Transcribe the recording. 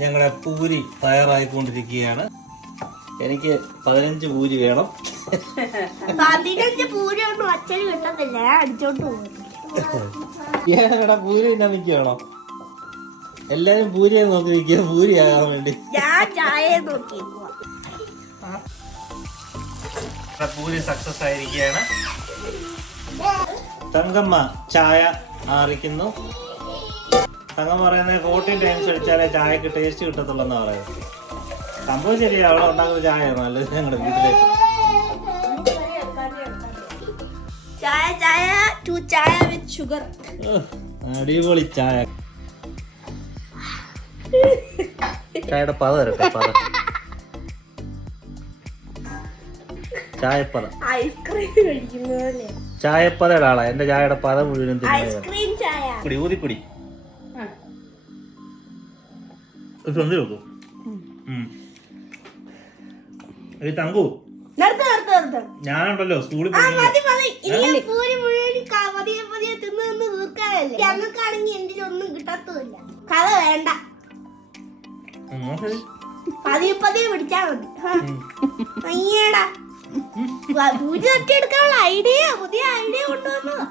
ഞങ്ങളുടെ പൂരി തയ്യാറായിക്കൊണ്ടിരിക്കുകയാണ്. എനിക്ക് 15 പൂരി വേണം. 15 പൂരി ഒന്നും അച്ഛന് കിട്ടത്തില്ല, അടിച്ചോണ്ട് പോകും. ഏടാ പൂരി തന്നെ നിൽക്കുകയാണോ? എല്ലാരും പൂരിയെ നോക്കി നിൽക്കുക, പൂരി ആകാൻ വേണ്ടി. ഞാൻ ചായ നോക്കി. പൂരി സക്സസ് ആയിരിക്കുകയാണ്. തങ്കമ്മ ചായ ആറിക്കുന്നു. തങ്കമ്മ പറയുന്നത് 14 ടൈംസ് അടിച്ചാലേ ചായക്ക് ടേസ്റ്റ് കിട്ടത്തുള്ളൂ എന്നാ പറയുന്നത്. സംഭവം ശരിയാ, അവിടെ ഉണ്ടാക്കുന്ന ചായ നല്ലത് ഞങ്ങളുടെ വീട്ടിലേക്ക്. ചായ വിത്ത് ഷുഗർ. അടിപൊളി ചായ. ചായയുടെ പത വരട്ടെ, പത. ചായപ്പത. ഐസ്ക്രീം കഴിക്കുന്ന പോലെ. ചായപ്പതയുടെ ആളാ. എന്റെ ചായയുടെ പത മുഴുവൻ ഐസ്ക്രീം ചായ. കുടി ഊതിക്കുടി. സന്ധി നോക്കൂ. തങ്കു, ഞാനുണ്ടല്ലോ സ്കൂളിൽ ഞങ്ങൾക്കാണെങ്കിൽ എന്റെ ഒന്നും കിട്ടത്തുമില്ല. കഥ വേണ്ട, പതിയെ പിടിച്ചാ മതി. അയ്യടാ, പൂജ തട്ടിയെടുക്കാനുള്ള പുതിയ ഐഡിയ കൊണ്ടുവന്നതാ.